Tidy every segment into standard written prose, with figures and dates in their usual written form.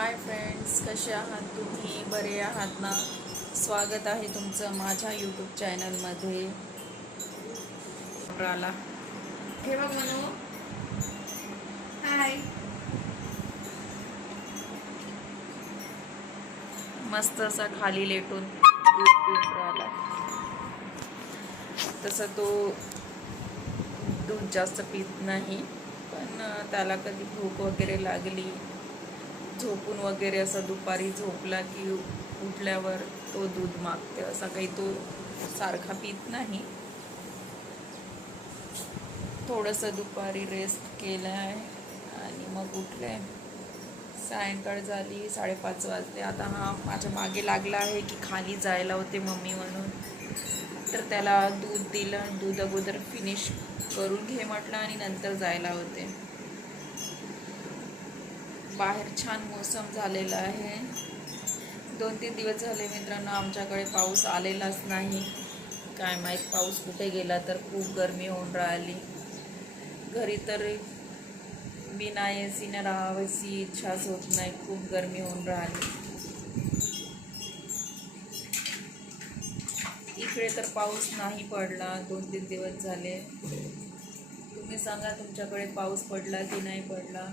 Hi friends, कसे आहात तुम्ही? बरे आहात ना? स्वागत आहे तुमचं माझ्या यूट्यूब चॅनलमध्ये. आला हे बघ मनू, हाय. मस्त असा खाली लेटून दूध पिऊन राहिला. तसं तो दूध जास्त पित नाही, पण त्याला कधी भूक वगैरे लागली, झोपून वगैरे असं दुपारी झोपला की उठल्यावर तो दूध मागते. असा काही तो सारखा पित नाही. थोडंसं दुपारी रेस्ट केलं आहे आणि मग उठले. सायंकाळ झाली, 5:30 वाजले. आता हा माझ्या मागे लागला आहे की खाली जायला होते मम्मी म्हणून. तर त्याला दूध दिलं, दूध अगोदर फिनिश करून घे म्हटलं आणि नंतर जायला होते. बाहेर छान मोसम झालेला आहे. 2-3 दिवस झाले मित्रांनो, आमच्याकडे पाऊस आलेलाच नाही. काय माहीत पाऊस कुठे गेला. तर खूप गरमी होऊन राहिली. घरी तर बिना एसीने राहावीची इच्छाच होत नाही. खूप गरमी होऊन राहिली. इकडे तर पाऊस नाही पडला, 2-3 दिवस झाले. तुम्ही सांगा तुमच्याकडे पाऊस पडला की नाही पडला.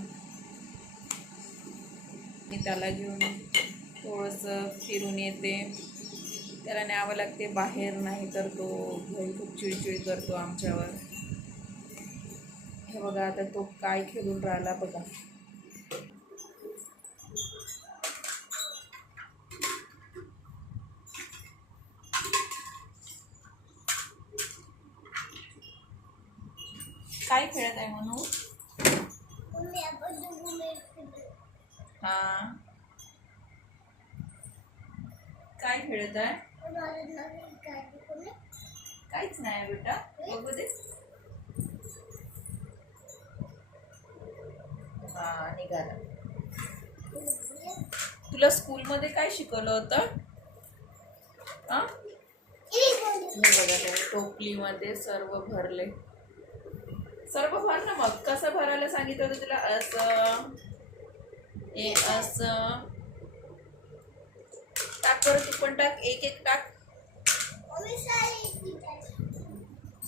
मी त्याला घेऊन थोडंसं फिरून येते. त्याला न्यावं लागते बाहेर, नाही तर तो घरी खूप चिडचिड करतो आमच्यावर. हे बघा, आता तो काय खेळून राहिला बघा. काय खेळत आहे म्हणून? हा, काय खेळत आहे? काहीच नाही बेटा, बघू दे. हा, निघाला. तुला स्कूलमध्ये काय शिकवलं होतं? हे बघा, टोपलीमध्ये सर्व भरले. सर्व भर ना. मग कसं भरायला सांगितलं होतं तुला? असं, हे असं टाक. बरं तू पण टाक, एक टाक.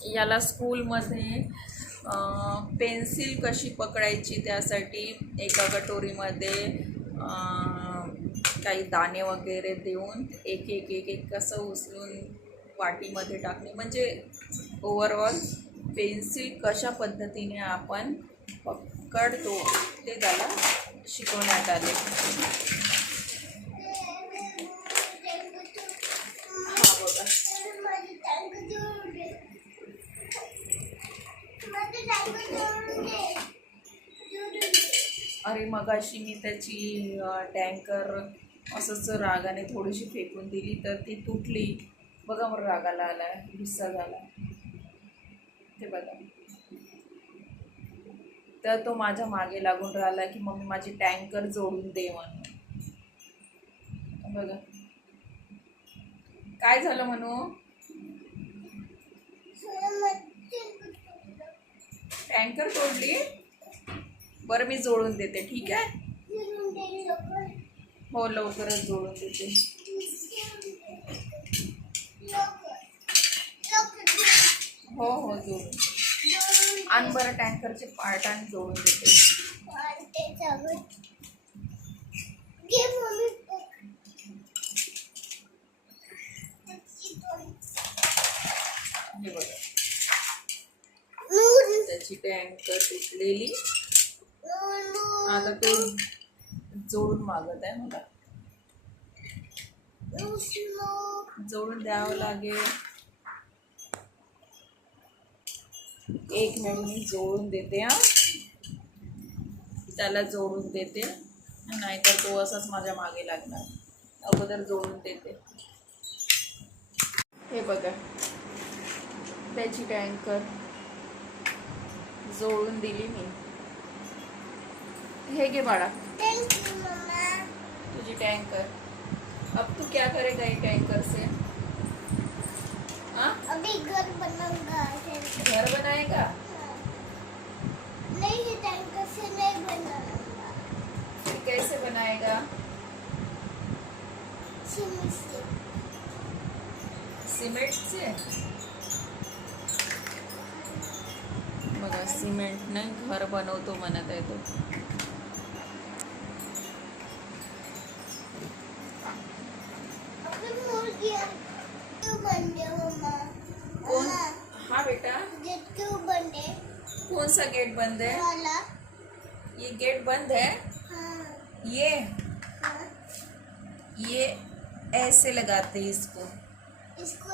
याला स्कूलमध्ये पेन्सिल कशी पकडायची त्यासाठी एका कटोरीमध्ये काही दाणे वगैरे देऊन एक कसं उचलून वाटीमध्ये टाकणे, म्हणजे ओव्हरऑल पेन्सिल कशा पद्धतीने आपण पकडतो ते त्याला शिकवण्यात आले. हा बघा, अरे मगाशी मी त्याची टँकर असंच रागाने थोडीशी फेकून दिली तर ती तुटली. बघा, मग रागाला आला, गुस्सा झाला. ते बघा, तर तो माझ्या मागे लागून राहिला की मम्मी माझी टँकर जोडून दे म्हणून. बघा काय झालं म्हणू. टँकर तोडली. बरं मी जोडून देते, ठीक आहे? हो, लवकरच जोडून देते. हो हो, जोडून आण बरं. टँकरचे पार्ट आणि जोडून देते. हे बघा, त्याची टँकर तुटलेली. आता तो जोडून मागत आहे मला. जोडून द्यावं लागेल. 1 मिनिट मी जोडून देते. त्याला जोडून देते, नाहीतर तो असाच माझ्या मागे लागणार. अगोदर जोडून देते. हे बघा, त्याची टँकर जोडून दिली मी. हे घे बाळा, तुझी टँकर. अब तू क्या करेगा ये टैंकर से? अभी घर बनाऊंगा। घर बनाएगा? नहीं, ये टैंकर से नहीं बनाऊंगा। फिर कैसे बनाएगा? चिमसे सिमेंटचे बघा, सिमेंटने घर बनवतो म्हणत आहे तो. अभी मुर्गी क्यों बन गया मम्मा? कौन? मम्मा, हाँ बेटा, गेट क्यों बंद है? कौन सा गेट बंद है? वाला ये गेट बंद है. हाँ हाँ ये ऐसे लगाते हैं इसको. इसको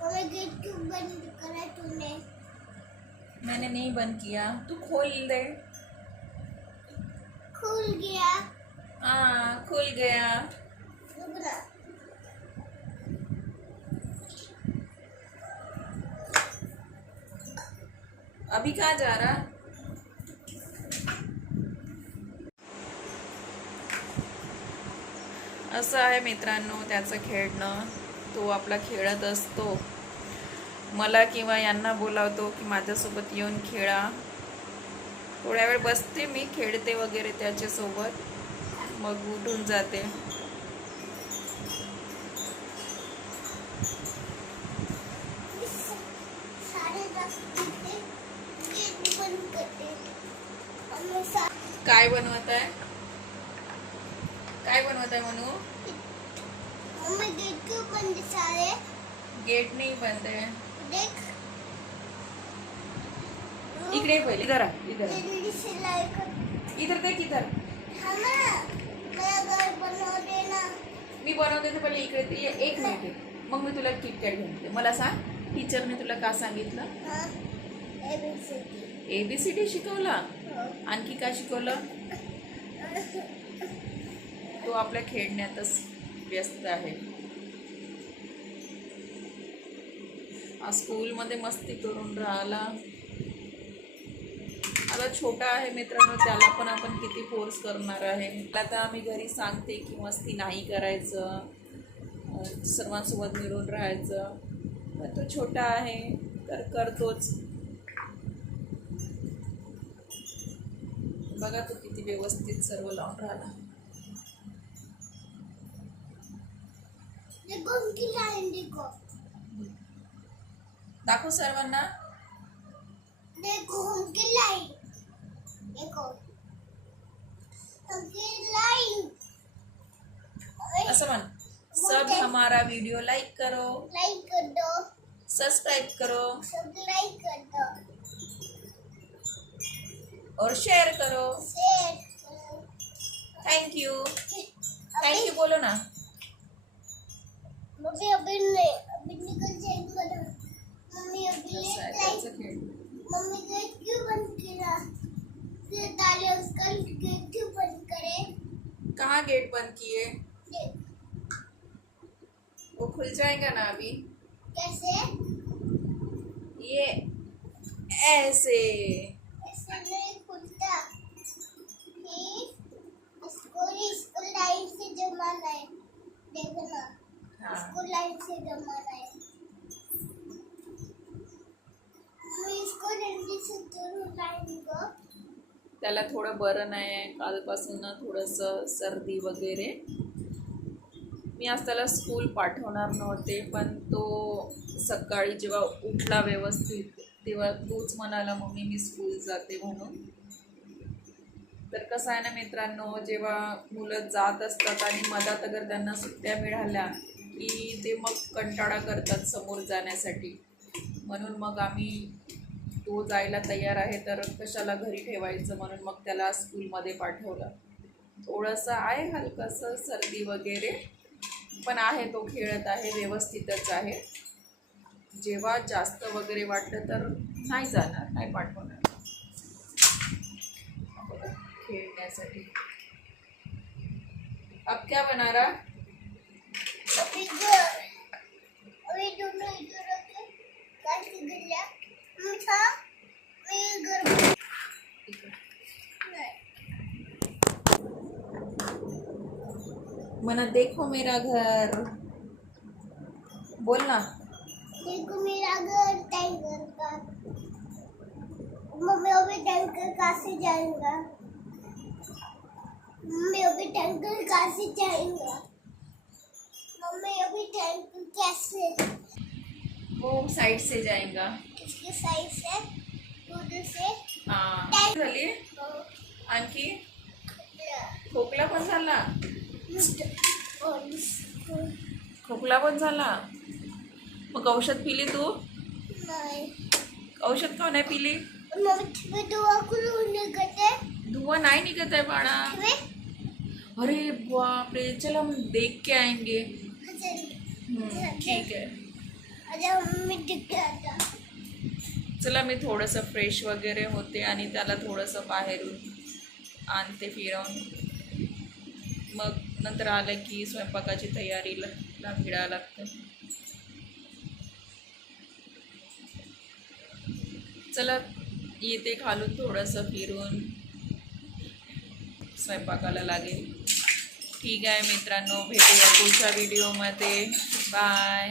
हमें गेट क्यों बंद करा तूने? मैंने नहीं बंद किया, तू खोल दे. खुल गया हाँ, खुल गया. रुक ना अभी कहाँ जा रहा? असं आहे मित्रांनो त्याचं खेळणं. तो आपला खेळत असतो, मला किंवा यांना बोलावतो की माझ्यासोबत येऊन खेळा. थोड्या वेळ बसते मी, खेळते वगैरे त्याच्यासोबत, मग उठून जाते. साढ़े 10 बजे गेट बंद करते हमें काय बनवत आहे? काय बनवत आहे म्हणू? हमें गेट क्यों बंद सारे गेट नहीं बंद है. देख इकडे ये पहिले. इधर आ, इधर आ. जल्दी से लाइक इधर देख, इधर. हमें मेरा घर बना देना मी बनवते तर पहिले इकडे ते ये. एक मिनिट आहे. मग मी तुला किटकॅट घेऊन देते. मला सांग, टीचरने तुला का सांगितलं? हाँ ABCD ABCD शिकवला. आणखी काय शिकवलं? तो आपल्या खेळण्यातच व्यस्त आहे. आज स्कूलमध्ये मस्ती करून राहिला. आता छोटा आहे मित्रांनो, त्याला पण आपण किती फोर्स करणार आहे. आता आम्ही घरी सांगते की मस्ती नाही करायचं, सर्वांसोबत मिळून राहायचं, पण तो छोटा आहे तर करतोच. बघा तो किती व्यवस्थित सर्व लावून राहिला. देखो उनकी लाइन देखो दाखव सर्वांना. देखो उनकी लाइन देखो उनकी लाइन असं म्हण, सब हमारा वीडियो लाइक करो, लाइक कर दो सब्सक्राइब करो सब लाइक कर दो और शेयर करो. शेयर करो थैंक यू. थैंक यू बोलो ना. मम्मी अभी निकल जाएंगे ना मम्मी अभी असं आहे लाइक त्याचं खेळ. मम्मी गेट क्यों बंद किया फिर डाले उसका गेट क्यों बंद करे कहाँ गेट बंद किए? देख वो खुल जाएगा ना अभी. कैसे ये ऐसे. ऐसे नहीं खुलता इसको लाइन से जमाना है देखना हाँ, इसको लाइन से जमाना है मैं इसको जल्दी से तोड़ू लाइन को त्याला थोडं बरं नाही आहे, कालपासून थोडंसं सर्दी वगैरे. मी आज त्याला स्कूल पाठवणार नव्हते, पण तो सकाळी जेव्हा उठला व्यवस्थित तेव्हा तोच म्हणाला मम्मी मी स्कूल जाते म्हणून. तर कसं आहे ना मित्रांनो, जेव्हा मुलं जात असतात आणि मधात अगर त्यांना सुट्ट्या मिळाल्या की ते मग कंटाळा करतात समोर जाण्यासाठी. म्हणून मग आम्ही तो जायला तयार आहे तर कशाला घरी ठेवायचं, म्हणून मग त्याला स्कूलमध्ये पाठवलं. थोडंसं आहे हलकंसं सर्दी वगैरे, पण आहे तो खेळत आहे, व्यवस्थितच आहे. जेव्हा जास्त वगैरे वाटलं तर नाही जाणार, नाही पाठवणार खेळण्यासाठी. अब क्या बना रहा? अभी दोनों इधर रखे कैसे गिल्ला मुझा मैं घर मना देखो मेरा घर, बोल ना. देखो मेरा घर टैंकर का मम्मी अभी टैंकर कहाँ से जाएगा मम्मी अभी टैंकर कहाँ से जाएगा मम्मी अभी थैंक यू कैसे वो साइड से जाएगा. किसके साइड से उधर से हा झाली. आणखी खोकला पण झाला. खोकला पण झाला. मग औषध पिली तू? नहीं औषध का नाही पिली? मम्मी दुआ करू निकटे धुआं नहीं निकलता है बाड़ा. अरे बाप रे, चल हम देख के आएंगे. ठीक है. अरे मम्मी दिखाता चला मी थोडंसं फ्रेश वगैरे होते आणि त्याला थोडंसं बाहेरून आणते फिरवून. मग नंतर आलं की स्वयंपाकाची तयारीला भिडावं लागतं. चला येते खालून थोडंसं फिरून स्वयंपाकाला लागेल. ठीक आहे मित्रांनो, भेटूया पुढच्या व्हिडिओमध्ये. बाय.